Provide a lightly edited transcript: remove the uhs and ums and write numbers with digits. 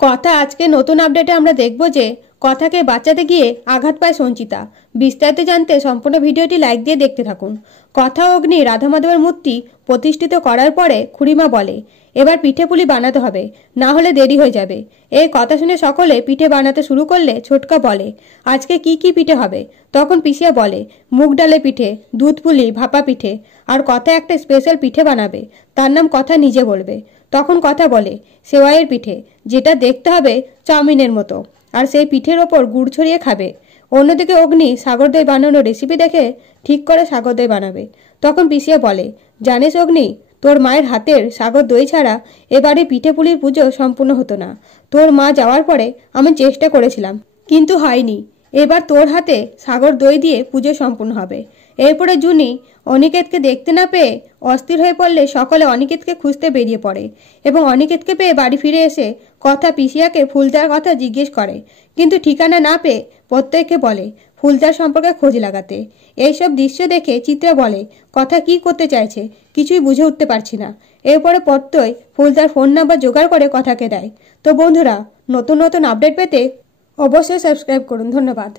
কথা আজকে নতুন আপডেটে আমরা দেখব যে কথাকে বাঁচাতে গিয়ে আঘাত পায় সঞ্চিতা। বিস্তারিত জানতে সম্পূর্ণ ভিডিওটি লাইক দিয়ে দেখতে থাকুন। কথা অগ্নি রাধা মাধবের মূর্তি প্রতিষ্ঠিত করার পরে খুড়িমা বলে এবার পিঠে পুলি বানাতে হবে, না হলে দেরি হয়ে যাবে। এই কথা শুনে সকলে পিঠে বানাতে শুরু করলে ছোটকা বলে আজকে কি কি পিঠে হবে? তখন পিসিয়া বলে মুগ ডালে পিঠে, দুধ পুলি, ভাপা পিঠে, আর কথা একটা স্পেশাল পিঠে বানাবে, তার নাম কথা নিজে বলবে। তখন কথা বলে সেওয়াইয়ের পিঠে, যেটা দেখতে হবে চাউমিনের মতো, আর সেই পিঠের ওপর গুড় ছড়িয়ে খাবে। অন্যদিকে অগ্নি সাগর দই বানানোর রেসিপি দেখে ঠিক করে সাগর দই বানাবে। তখন পিসিয়া বলে জানিস অগ্নি, তোর মায়ের হাতের সাগর দই ছাড়া এবারে পিঠে পুলির পুজো সম্পূর্ণ হতো না। তোর মা যাওয়ার পরে আমি চেষ্টা করেছিলাম, কিন্তু হয়নি। এবার তোর হাতে সাগর দই দিয়ে পুজো সম্পূর্ণ হবে। এরপরে জুনি অনিকেতকে দেখতে না পেয়ে অস্থির হয়ে পড়লে সকলে অনিকেতকে খুঁজতে বেরিয়ে পড়ে এবং অনিকেতকে পেয়ে বাড়ি ফিরে এসে কথা পিসিয়াকে ফুলদার কথা জিজ্ঞেস করে, কিন্তু ঠিকানা না পেয়ে প্রত্যেককে বলে ফুলদার সম্পর্কে খোঁজ লাগাতে। এইসব দৃশ্য দেখে চিত্রা বলে কথা কি করতে চাইছে কিছুই বুঝে উঠতে পারছি না। এরপরে প্রত্যয় ফুলদার ফোন নাম্বার জোগাড় করে কথাকে দেয়। তো বন্ধুরা, নতুন নতুন আপডেট পেতে অবশ্যই সাবস্ক্রাইব করুন। ধন্যবাদ।